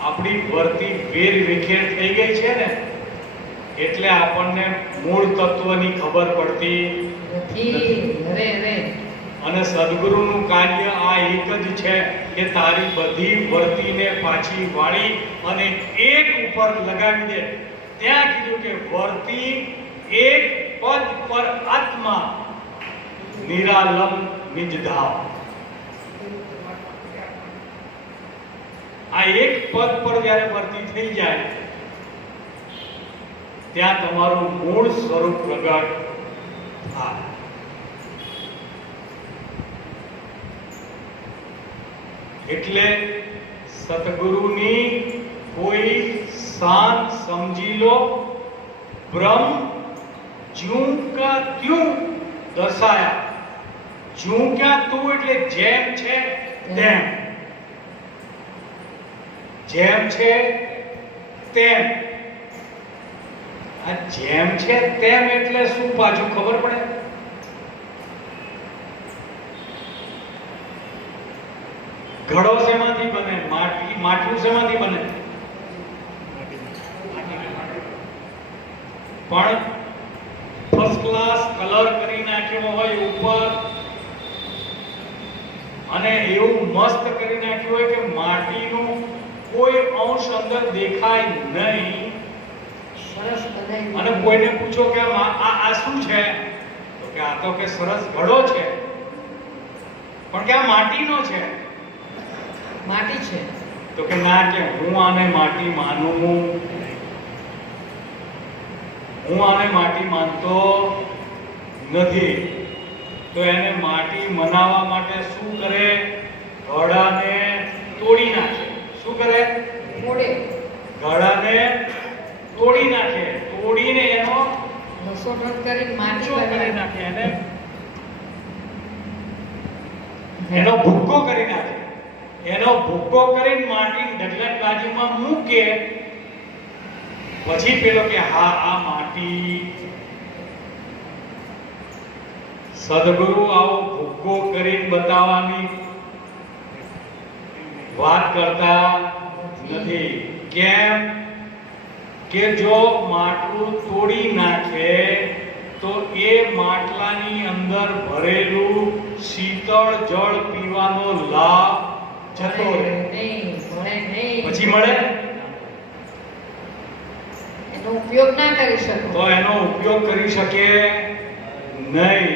આપણી વર્તી વેર વિખેર થઈ ગઈ છે ને, એટલે આપણને મૂળ તત્વની ખબર પડતી નથી. અરે અરે અને સદગુરુનું કાર્ય આ એક જ છે કે તારી બધી વર્તીને પાછી વાળી અને એક ઉપર લગાવી દે. ત્યાં કીધું કે વર્તી એક પદ પર આત્મા, નિરાલમ નિજ ધામ. આ એક પદ પર જ્યારે વર્તી થઈ જાય ત્યાં તમારું મૂળ સ્વરૂપ પ્રગટ થાય. એટલે સતગુરુની કોઈ શાન સમજી લો, બ્રહ્મ જ્યું કા ત્યું દર્શાયા. જ્યું ક્યાં તું એટલે જેમ છે તેમ, જેમ છે તેમ. આ જેમ છે તેમ એટલે શું પાછું ખબર પડે? ઘડો શેમાંથી બને? માટલું શેમાંથી બને? પણ ફર્સ્ટ ક્લાસ કલર કરી નાખ્યો હોય ઉપર અને એવું મસ્ત કરી નાખ્યું હોય કે માટીનું કોઈ અંશ અંદર દેખાય નહીં. સરસ બનાવ્યું. અને કોઈને પૂછો કે આ શું છે, તો કે આ તો કે સરસ ઘડો છે, પણ કે આ માટીનો છે. માટી છે. તો કે ના, કે હું આને માટી માનું, હું આને માટી માનતો નથી. તો એને માટી મનાવવા માટે શું કરે? ઘડાને તોડી નાખે. શું કરે? મોડે ઘડાને તોડી નાખે. તોડીને એનો રસોટણ કરીને માટી શું કરી બનાવી. નાખે? એનો ભૂક્કો કરી નાખે. એનો ભૂક્કો કરીને માટી ઢગલાની બાજુમાં મૂકે. પછી પેલો કે હા આ માટી. સદગુરુ આવો ભૂક્કો કરીને બતાવવાની વાત કરતા નથી. કેમ કે જો માટલું તોડી નાખે તો એ માટલાની અંદર ભરેલું શીતળ જળ પીવાનો લાભ જતો રહે. પછી મળે એનો ઉપયોગ ના કરી શકો. તો એનો ઉપયોગ કરી શકે નહીં.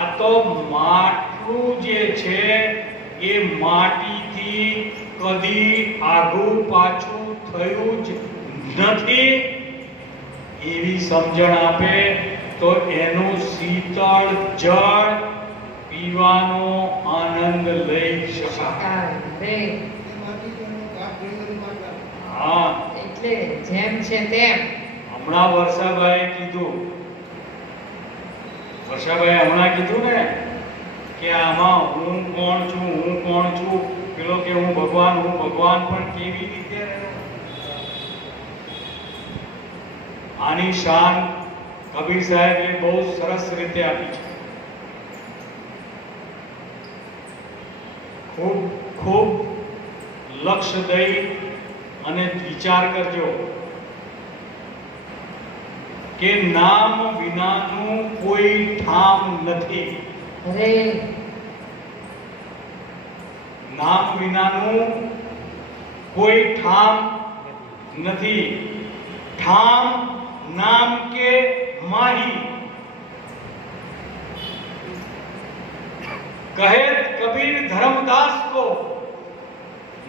આ તો માટલું જે છે એ માટીથી કદી આગું પાછું થયું જ નથી એવી સમજણ આપે તો એનું શીતળ જળ પીવાનો આનંદ લઈ શકાય. હા, એટલે જેમ છે તેમ. હમણાં વર્ષાભાઈએ કીધું ને કે આમાં હું કોણ છું, હું કોણ છું. પેલો કે હું ભગવાન, પણ કેવી રીતે રહ્યો? આની શાન કબીર સાહેબે બહુ સરસ રીતે આપી છે. ખૂબ ખૂબ લક્ષ્ય દઈ અને વિચાર કરજો કે નામ વિનાનું કોઈ ઠામ નથી. અરે નામ વિનાનું કોઈ ઠામ નથી. ઠામ नाम के माही कहे कबीर धर्मदास को,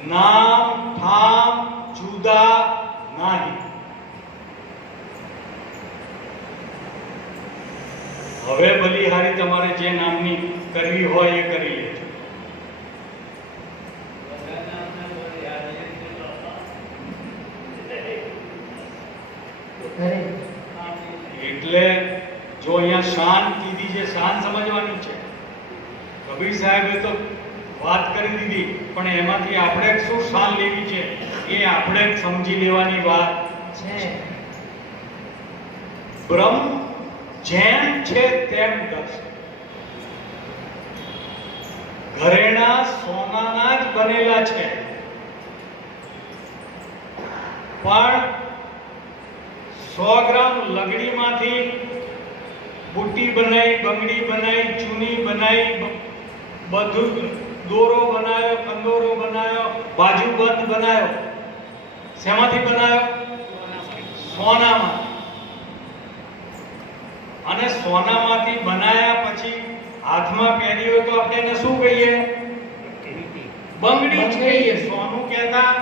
नाम ठाम जुदा नहीं. હવે બલિહારી તમારે જે નામની કરવી હોય એ કરી લેજો. એટલે જો અહીંયા શાન કીધી છે, શાન સમજવાની છે. કબીર સાહેબે તો વાત કરી દીધી, પણ એમાંથી આપણે શું શાન લેવી છે એ આપણે જ સમજી લેવાની વાત છે. બ્રહ્મ જેમ છે તેમ કરશે. ઘરેણા સોનાના જ બનેલા છે, પણ 100 ગ્રામ લગડીમાંથી બુટ્ટી બનાવી, બંગડી બનાવી, ચૂની બનાવી, બધું દોરો બનાવ્યો, કંદોરો બનાવ્યો, બાજુબંધ બનાવ્યો. શેમાંથી બનાવ્યો? સોનામાં. અને સોનામાંથી બનાયા પછી હાથમાં પહેર્યો તો આપણે એને શું કહીએ? બંગડી જ કહીએ. સોનું કહેતા,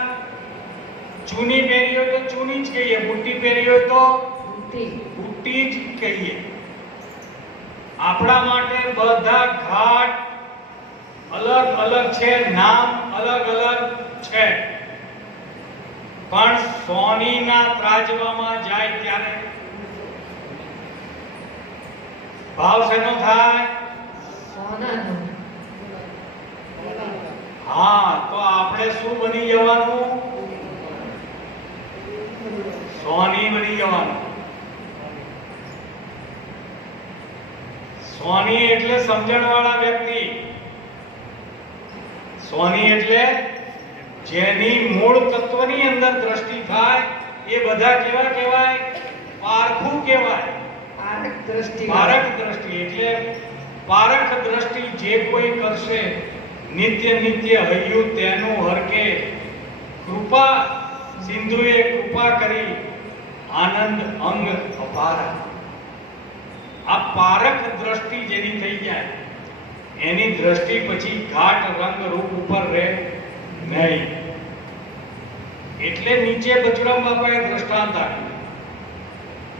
ચૂની પહેરી હોય તો ચૂની જ કહીએ, બુટ્ટી પહેરી હોય તો બુટ્ટી જ કહીએ. આપણા માટે બધા ઘાટ અલગ અલગ છે, નામ અલગ અલગ છે, પણ સોનીના ત્રાજવામાં જાય ત્યારે ભાવ શેનો થાય? સોનાનો. હા, તો આપણે શું બની જવાનું? સોની બની જવાનું. સોની એટલે સમજણવાળા વ્યક્તિ. સોની એટલે જેની મૂળ તત્વની અંદર દ્રષ્ટિ થાય એ બધા કેવા કહેવાય? પારખું કહેવાય. પારખ દ્રષ્ટિ. પારખ દ્રષ્ટિ એટલે પારખ દ્રષ્ટિ જે કોઈ કરશે નિત્ય નિત્ય હૈયું તેનું હરકે કૃપા સિંધુએ કૃપા કરી આનંદ અંગ અપારા. આ પારખ દ્રષ્ટિ જેની થઈ જાય એની દ્રષ્ટિ પછી ઘાટ રંગ રૂપ ઉપર રહે નહીં. એટલે નીચે બચરામ બાપાએ દ્રષ્ટાંત આપ્યું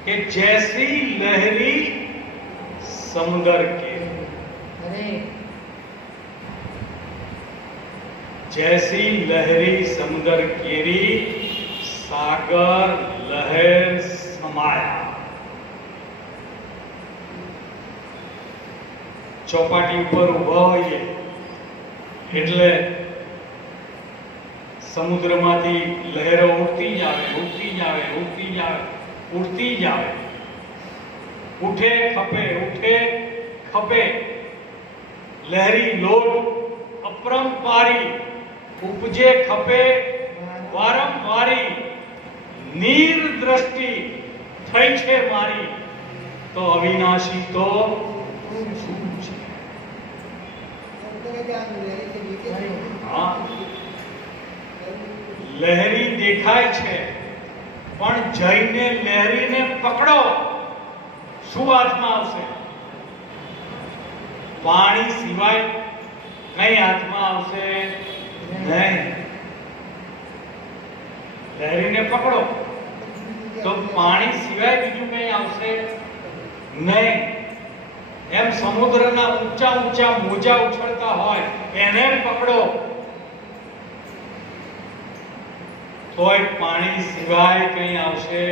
કે જૈસી લહેરી સમુદર કે, અરે जैसी लहरी समुद्र केरी सागर लहर समाया. ચોપાટી ઉપર ઊભા હોઈએ એટલે સમુદ્રમાંથી લહેરો ઉઠતી જ આવે, ઉઠતી જ આવે, ઉઠતી જ આવે, ઉઠતી જ આવે. ઉઠે ખપે, ઉઠે ખપે. લહેરી લોટ અપરંપારી ઉપજે ખપે વારંવારી. નીર દ્રષ્ટિ થઈ છે મારી તો અવિનાશી તો શું છે? હા, લહેરી દેખાય છે પણ જઈને લહેરીને પકડો, શું હાથમાં આવશે? પાણી સિવાય કઈ હાથમાં આવશે નહીં. લહેરીને પકડો તો પાણી સિવાય બીજું કઈ આવશે નહીં. એમ સમુદ્રના ઊંચા ઊંચા મોજા ઉછળતા હોય એને પકડો તોય પાણી સિવાય કઈ આવશે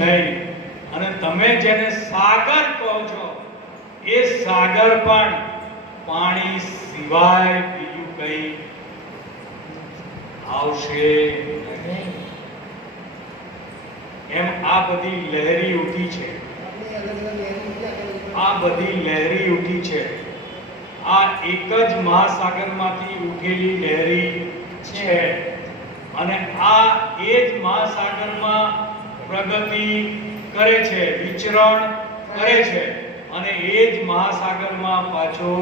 નહીં. અને તમે જેને સાગર કહો છો એ સાગર પણ પાણી સિવાય બીજું કઈ આવશે નહીં. એમ આ બધી લહેરી ઉઠી છે, આ બધી લહેરી ઉઠી છે. આ એક જ મહાસાગરમાંથી ઉઠેલી લહેરી છે અને આ એ જ મહાસાગરમાં પ્રગતિ કરે છે, વિચરણ કરે છે અને એ જ મહાસાગરમાં પાછો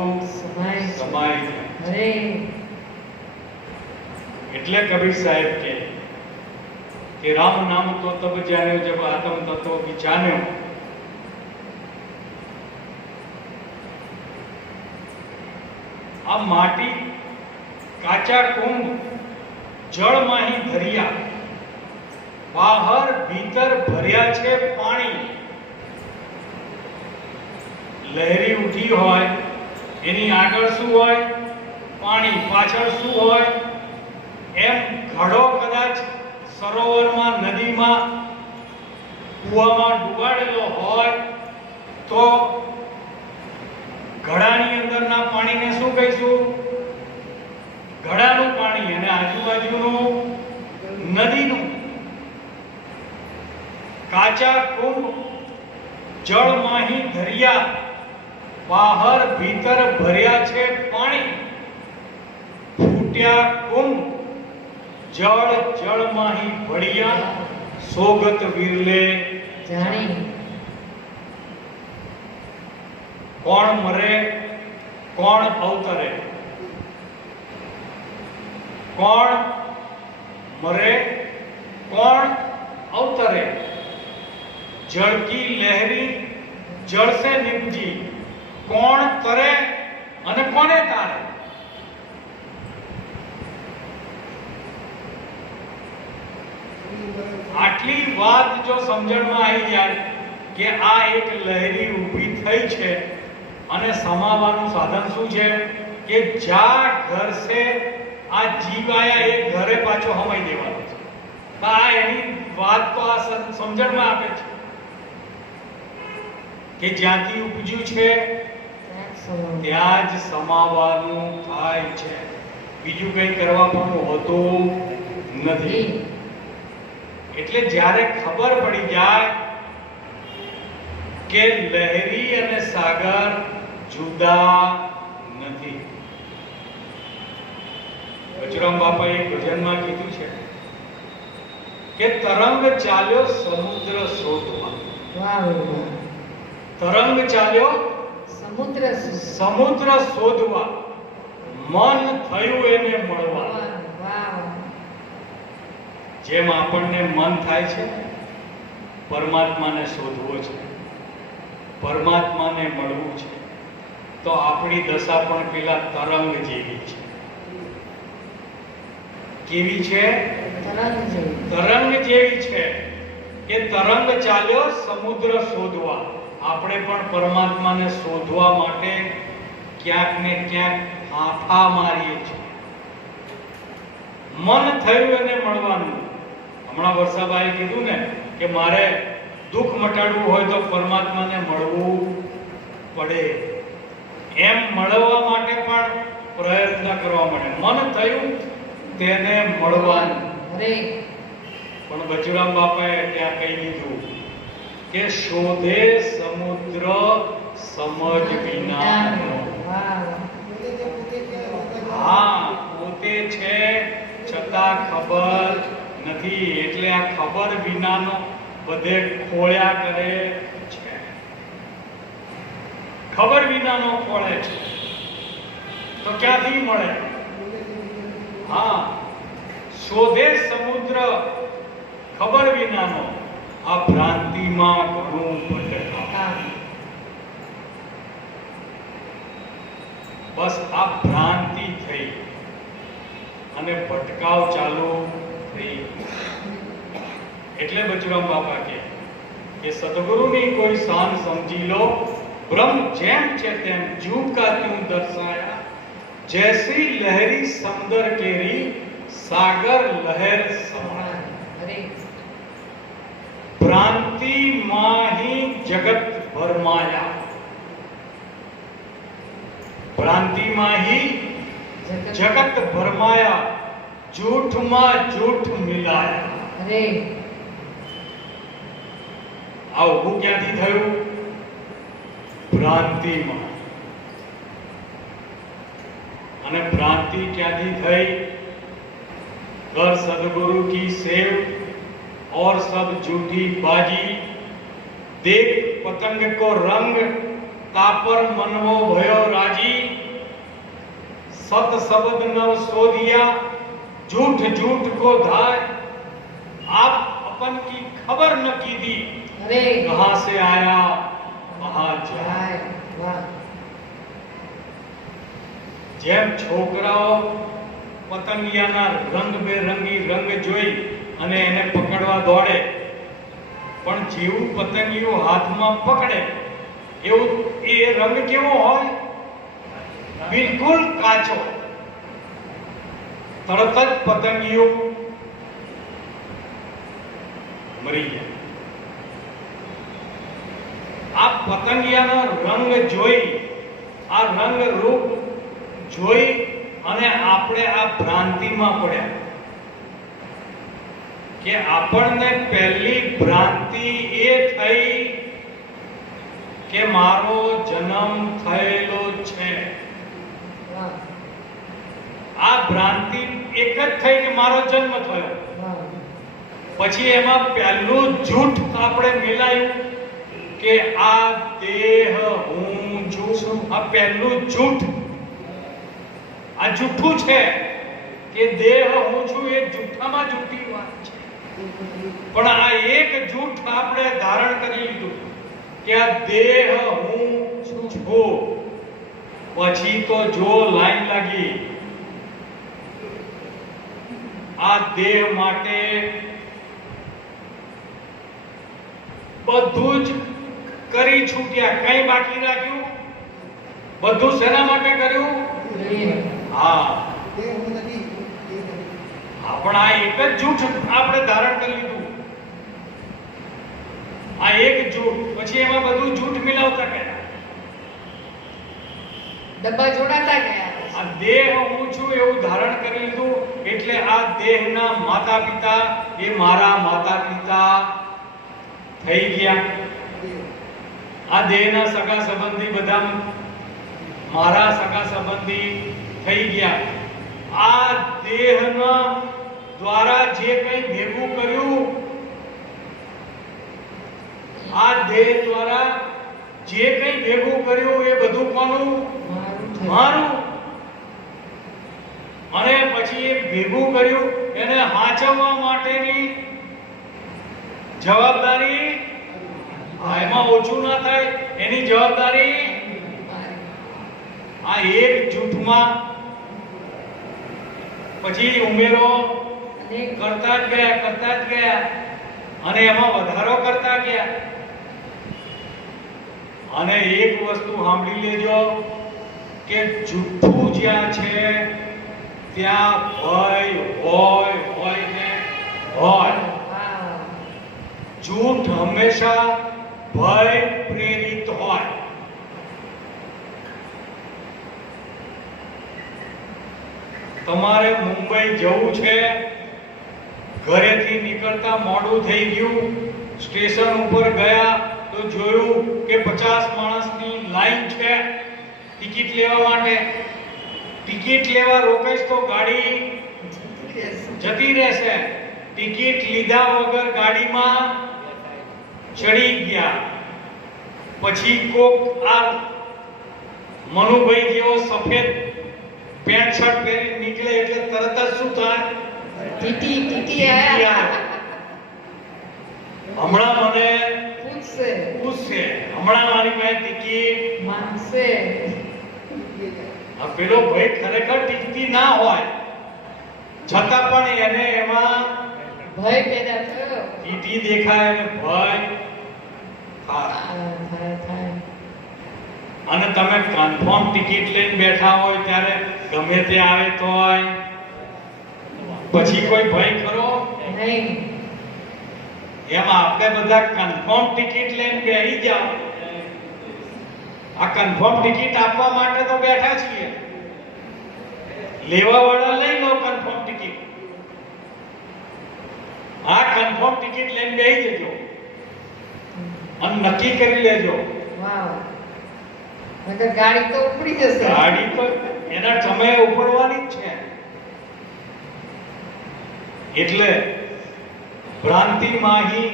સમાય જાય. એટલે કબીર સાહેબ કે રામ નામ તો તબ જાન્યો જબ આત્મ તત્વ વિચાન્યો. આ માટી કાચા કુંભ જળમાંહી ભર્યા, બહાર ભીતર ભર્યા છે પાણી. લહેરી ઉઠી હોય એની આગળ શું હોય? પાણી. પાછળ શું હોય? એમ ઘડો કદાચ સરોવરમાં, નદીમાં, કૂવામાં ડૂબાડેલો હોય તો ઘડાની અંદરના પાણીને શું કહીશું? આજુબાજુનું નદીનું કાચા કુંભ જળમાહી ધરિયા બહાર ભીતર ભર્યા છે પાણી ફૂટ્યા કુંભ જળ જળમાહી ભળિયા સોગત વિરલે જાણી કોણ મરે કોણ અવતરે કોણ મરે કોણ અવતરે जल की लहरी जल से निपजी कोण तरे અને કોને તારે આટલી વાત જો સમજણમાં આવી જાય કે આ એક લહેરી ઊભી થઈ છે અને સમાવાનું સાધન શું છે કે જા ઘર સે આ જીવ આયા એ ઘરે પાછો હમાઈ દેવાનો છે આ એની વાત તો આ સમજણમાં આપે છે કે જ્યાંથી ઉપજ્યું છે ત્યાં જ સમાવાનું થાય છે બીજું કંઈ કરવા પણ હોતું નથી એટલે જ્યારે ખબર પડી જાય કે લહેરી અને સાગર જુદા નથી બચરામ બાપાએ ભજનમાં કીધું છે કે તરંગ ચાલ્યો સમુદ્ર શોધવા તરંગ ચાલ્યો સમુદ્ર શોધવા મન થયું એને મળવા જેમ આપણને મન થાય છે પરમાત્માને શોધવો છે પરમાત્માને મળવું છે તો આપણી દશા પણ પેલા તરંગ જેવી છે કેવી છે તરંગ જેવી છે કે તરંગ ચાલ્યો સમુદ્ર શોધવા આપણે પણ પરમાત્માને શોધવા માટે ક્યાંક ને ક્યાંક હાફા મારીએ છીએ મન થયું એને મળવાનું હમણાં વર્ષાબાઈએ કીધું ને કે મારે દુઃખ મટાડવું હોય તો પરમાત્માને મળવું પડે એમ મળવા માટે પણ પ્રયત્ન કરવા માટે મન થયું તેને મળવાનું પણ બચુરામ બાપાએ ત્યાં કહી દીધું કે શોધે સમુદ્ર સમજ વિનાનો હા પોતે છે છતાં ખબર નથી એટલે આ ખબર વિનાનો બધે ખોળ્યા કરે છે ખબર વિનાનો ખોળે છે તો ક્યાંથી મળે હા શોધે સમુદ્ર ખબર વિનાનો આ ભ્રાંતિમાં ઘણું ભટકાવ બસ આ ભ્રાંતિ થઈ અને ભટકાવ ચાલુ થઈ એટલે બચુરામ બાપા કે સદગુરુની કોઈ શાન સમજી લો બ્રહ્મ જેમ છે તેમ જૂ કા ત્યું દર્શાયા जैसी लहरी समंदर केरी सागर लहर समान भ्रांति माही जगत भरमाया भ्रांति माही जगत भरमाया झूठ में झूठ मिलाया आવું ક્યાંથી થયું ભ્રાંતિમાં અને ભ્રાंति ક્યાંથી થઈ कर सदगुरु की सेव और सब झूठी बाजी देख पतंग को रंग तापर मनवो भयो राजी सत शब्द नव सोधिया झूठ झूठ को धाय आप अपन की खबर न की दी कहां से आया कहां जाए જેમ છોકરાઓ પતંગિયાના રંગબેરંગી રંગ જોઈ અને એને પકડવા દોડે પણ જેવું પતંગિયું હાથમાં પકડે એવું એ રંગ કેવો હોય બિલકુલ કાચો તરત જ પતંગિયું મરી જાય આ પતંગિયાનો રંગ જોઈ આ રંગ રૂપ જોઈ અને આપણે આ ભ્રાંતિમાં પડ્યા કે આપણને પહેલી ભ્રાંતિ એ થઈ કે મારો જન્મ થયેલો છે. વાહ, આ ભ્રાંતિ એક જ થઈ કે મારો જન્મ થયો. વાહ. પછી એમાં પહેલું જૂઠ આપણે મિલાયું કે આ દેહ હું છું. આ પહેલું જૂઠ, આ જૂઠું છે કે દેહ હું છું. એ જૂઠામાં જૂઠી વાત છે. પણ આ એક જૂઠ આપણે ધારણ કરી લીધું કે આ દેહ હું છું. પછી તો જો લાઈન લાગી. આ દેહ માટે બધું જ કરી છૂટ્યા, કઈ બાકી રાખ્યું? બધું શેના માટે કર્યું? હા, પણ આ એક જ જૂઠ આપણે ધારણ કરી લીધું. આ એક જૂઠ, પછી એમાં બધું જૂઠ મિલાવતા ગયા. ડબ્બા જોડાતા ગયા. આ દેહ હું છું એવું ધારણ કરી લીધું એટલે આ દેહના માતા પિતા એ મારા માતા પિતા થઈ ગયા. આ દેહના સગા સંબંધી બધા મારા સગા સંબંધી થઈ ગયા. આ દેહના દ્વારા જે કંઈ ભેગું કર્યું, આ દેહ દ્વારા જે કંઈ ભેગું કર્યું એ બધું કોનું? મારું. અને પછી એ ભેગું કર્યું એને હાચવવા માટેની જવાબદારી એમાં ઓછું ના થાય એની જવાબદારી આ એક જૂથમાં પછી ઉમેરો કરતા જ ગયા અને એમાં વધારો કરતા ગયા. અને એક વસ્તુ સાંભળી લેજો કે જૂઠું જ્યાં છે ત્યાં ભય હોય ને હોય. જૂઠ હંમેશા ભય પ્રેરિત હોય. તમારે મુંબઈ જવું છે, ઘરેથી નીકળતા મોડું થઈ ગયું, સ્ટેશન ઉપર ગયા તો જોયું કે 50 માણસની લાઈન છે ટિકિટ લેવા માટે. ટિકિટ લેવા રોકેશ તો ગાડી જતી રહેશે. ટિકિટ લીધા વગર ગાડીમાં ચડી ગયા. પછી કોક આ મનુભાઈ જેવો સફેદ પેન્ટ શર્ટ પહેરી નીકળે એટલે તરત જ શું થાય? ટીટી આયા. હમણાં મને પૂછશે, હમણાં મારી પાસે ટિકિટ માંગશે. આ પેલો ભાઈ ખરેખર ટીકતી ના હોય છતાં પણ એને એમાં ભય પેદા થયો. ટીટી દેખાય અને ભય થાય. થાય. અને તમે કન્ફર્મ ટિકિટ લઈને બેઠા હોય ત્યારે ગમે તે આવે તોય પછી કોઈ ભય ખરો નહીં. એમાં આપણે બધા કન્ફર્મ ટિકિટ લઈને બેસી જાવ. આ કન્ફર્મ ટિકિટ આપવા માટે તો બેઠા છીએ. લેવા વાળા લઈ લો કન્ફર્મ ટિકિટ. આ કન્ફર્મ ટિકિટ લઈને બેસી જજો અને નક્કી કરી લેજો. વાવ. નકર ગાડી તો ઉપડી જશે. ગાડી તો એના સમયે ઉપડવાની જ છે. એટલે ભ્રાંતિમાંહી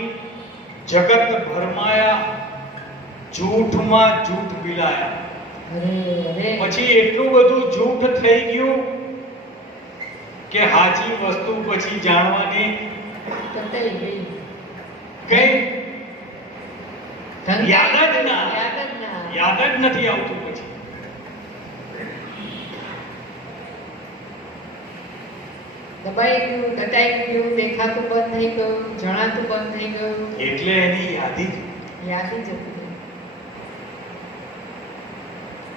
જગત ભરમાયા, જૂઠમાં જૂઠ મિલાયા. પછી એટલું બધું જૂઠ થઈ ગયું કે સાચી વસ્તુ પછી જાણવાની કઈ યાદ જ નથી આવતું. પછી દબાઈ ગયું, દટાઈ ગયું, દેખાતું બંધ થઈ ગયું, જણાતું બંધ થઈ ગયું. એટલે એની યાદી યાદ જ હતી.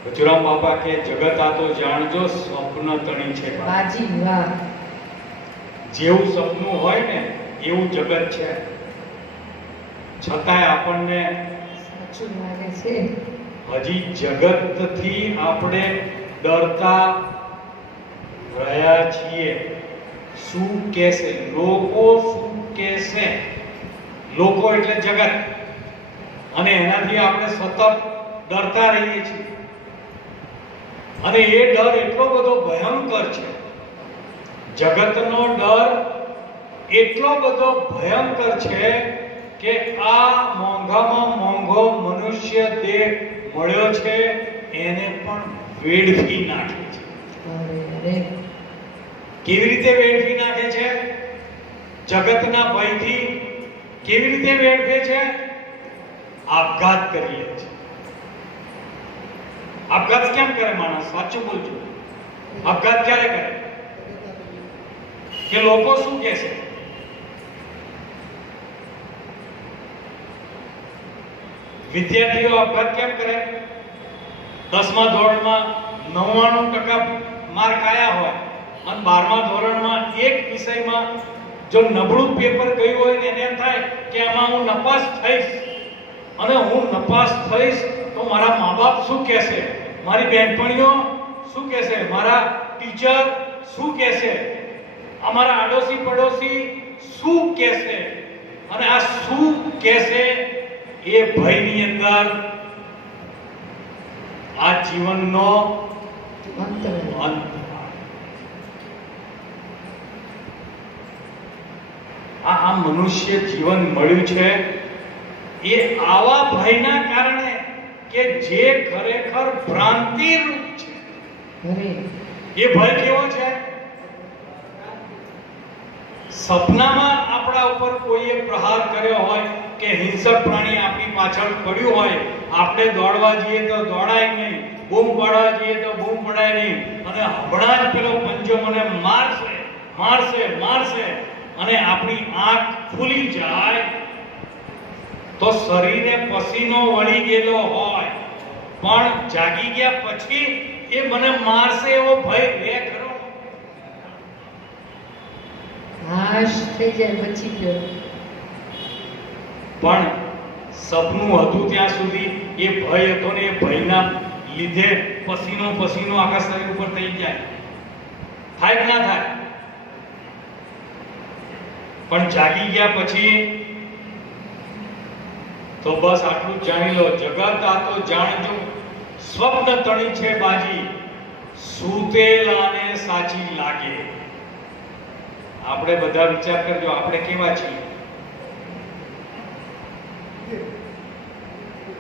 બચુરામ બાપા કે જગત આ તો જાણજો સ્વપ્ન તણી છે. બાજી. વાહ. જેવું સપનું હોય ને એવું જગત છે. છતાંય આપણને સાચું લાગે છે. હજી જગતથી આપણે ડરતા રહ્યા છીએ. શું કહેશે લોકો, શું કહેશે લોકો એટલે જગત, અને એનાથી આપણે સતત ડરતા રહીએ છીએ. અને એ ડર એટલો બધો ભયંકર છે, જગતનો ડર એટલો બધો ભયંકર છે કે આ મોંઘામાં મોંઘો મનુષ્ય દેહ મળ્યો છે એને પણ વેડફી નાખે છે. કેવી રીતે વેડફી નાખે છે? જગતના ભયથી. કેવી રીતે વેડફે છે? આપઘાત કરીએ છે. આપઘાત કેમ કરે માણસ? સાચું બોલજો. આપઘાત ક્યારે કરે? કે લોકો શું કહેશે? વિદ્યાર્થીઓ આપઘાત કેમ કરે? 10મા ધોરણમાં 99% માર્ક આયા હોય અને 12મા ધોરણમાં એક વિષયમાં જો નબળું પેપર ગયું હોય ને એને એમ થાય કે આમાં હું નપાસ થઈશ, અને હું નપાસ થઈશ તો મારા મા-બાપ શું કહેશે, મારી બહેનપણીઓ શું કહેશે, મારા ટીચર શું કહેશે, અમારા આડોશી પડોશી શું કહેશે. અને આ શું કહેશે એ ભયની અંદર આ જીવનનો અંત. આ મનુષ્ય જીવન મળ્યું છે એ આવા ભયના કારણે કે જે ખરેખર ભ્રાંતિ રૂપ છે. એ ભય કેવો છે? સપનામાં આપણા ઉપર કોઈએ પ્રહાર કર્યો હોય કે હિંસક પ્રાણી આપણી પાછળ પડ્યું હોય, આપણે દોડવા જઈએ તો દોડાય નહીં, બૂમ પાડવા જઈએ તો બૂમ પડાય નહીં, અને હમણાં જ પેલો પંજો મને મારશે મારશે મારશે અને આપણી આંખ ખુલી જાય તો શરીરે પસીનો વળી ગયેલો હોય પણ જાગી ગયા પછી એ મને મારશે એવો ભય રહે ખરો? નાશ થઈ જાય, બચી ગયો. પણ સપનું હતું ત્યાં સુધી એ ભય હતો ને એ ભયના લીધે પસીનો આખા શરીર ઉપર થઈ જાય. થાય કે ના થાય? પણ જાગી ગયા પછી તો બસ આટલું જ જાણી લો, જગત આ તો જાણજો સ્વપ્ન તણી છે બાજી, સૂતેલાને સાચી લાગે. આપણે બધા વિચાર કરજો, આપણે કેવા છીએ?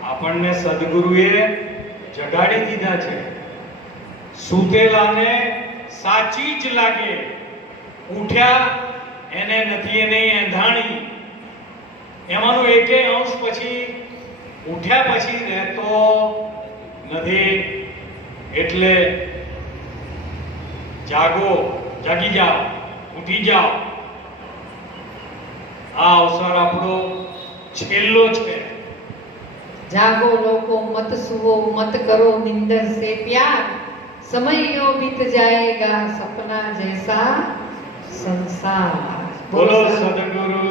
આપણને સદગુરુએ જગાડી દીધા છે. સૂતેલાને સાચી જ લાગે, ઉઠ્યા એને નથી એને એંધાણી. એમાંનો એકેય અંશ પછી ઉઠ્યા પછી રહેતો નથી. એટલે જાગો, જાગી જાઓ, ઉઠી જાઓ. આ અવસર આપણો છેલ્લો છે. જાગો લોકો, મત સુવો, મત કરો નિંદર से प्यार, समय यूं बीत जाएगा सपना जैसा संसार. બોલો સદગુરુ